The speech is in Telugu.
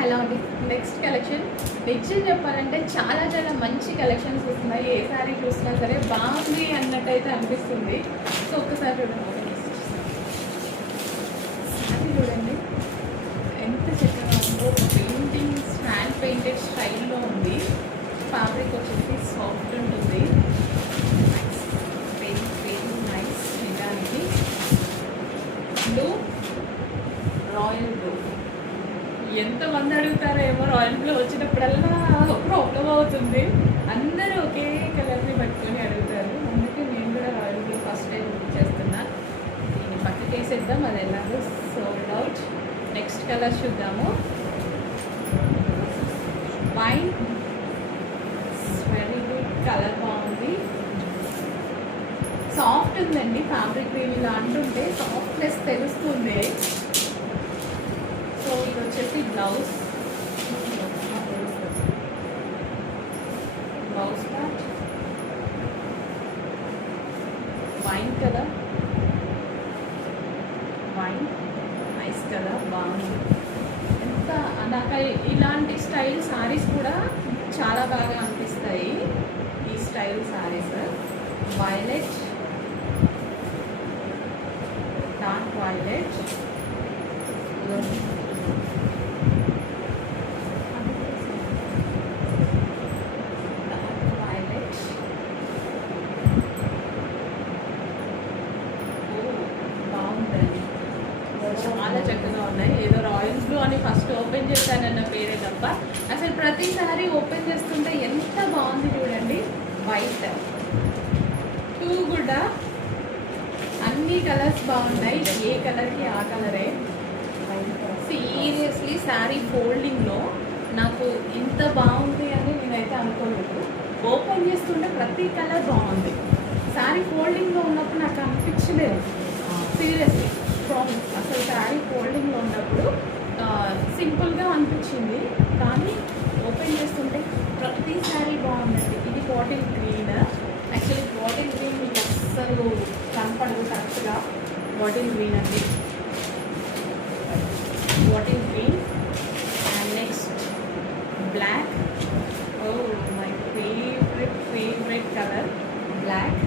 హలో అండి. నెక్స్ట్ కలెక్షన్ నిజం చెప్పాలంటే చాలా చాలా మంచి కలెక్షన్స్ వస్తున్నాయి. ఏ శారీ చూసినా సరే బాగుంది అన్నట్టయితే అనిపిస్తుంది. సో ఒక్కసారి చూడండి, శారీ చూడండి ఎంత చక్కగా ఉందో. పెయింటింగ్స్ హ్యాండ్ పెయింటెడ్ స్టైల్లో ఉంది. ఫ్యాబ్రిక్ వచ్చేసి సాఫ్ట్ ఉంటుంది. Very very nice. నిజానికి బ్లూ, రాయల్ బ్లూ. ఎంతమంది అడుగుతారేమో రాయల్ బ్లూ వచ్చినప్పుడల్లా ప్రాబ్లం అవుతుంది. అందరూ ఒకే కలర్ని పట్టుకొని అడుగుతారు. అందుకే నేను కూడా royal blue first time book చేస్తున్నా. దీన్ని పక్కకి వేసేద్దాం, అది ఎలాగో సోల్డ్ అవుట్. నెక్స్ట్ కలర్ చూద్దాము. వైన్, వెరీ గుడ్ కలర్, బాగుంది. సాఫ్ట్ ఉందండి ఫ్యాబ్రిక్. ఇలా అంటుంటే సాఫ్ట్నెస్ తెలుస్తుంది. సో ఇది వచ్చేసి బ్లౌజ్ పార్ట్. వైన్ కదా, వైన్ నైస్ కదా, బాగుంది. ఎంత నాకు ఇలాంటి స్టైల్ శారీస్ కూడా చాలా బాగా అనిపిస్తాయి. ఈ style saris violet, dark violet, చాలా చక్కగా ఉన్నాయి. ఏదో రాయల్ బ్లూ అని ఫస్ట్ ఓపెన్ చేశానన్న పేరే తప్ప అసలు ప్రతిసారి ఓపెన్ చేస్తుంటే ఎంత బాగుంది చూడండి. వైట్ టూ కూడా అన్ని కలర్స్ బాగున్నాయి. ఏ కలర్కి ఆ కలరే. సీరియస్లీ శారీ ఫోల్డింగ్లో నాకు ఇంత బాగుంది అని నేనైతే అనుకోలేదు. ఓపెన్ చేస్తుంటే ప్రతి కలర్ బాగుంది. శారీ ఫోల్డింగ్లో ఉన్నప్పుడు నాకు అనిపించలేదు. సీరియస్లీ ప్రాబ్లమ్ అసలు శారీ ఫోల్డింగ్లో ఉన్నప్పుడు సింపుల్గా అనిపించింది, కానీ ఓపెన్ చేస్తుంటే ప్రతి శారీ బాగుందండి. ఇది bottle green. Actually bottle green మీకు అస్సలు కనపడదు కరెక్ట్గా. బాటిల్ గ్రీన్ అండి, bottle green. And next black. Oh my favourite colour black.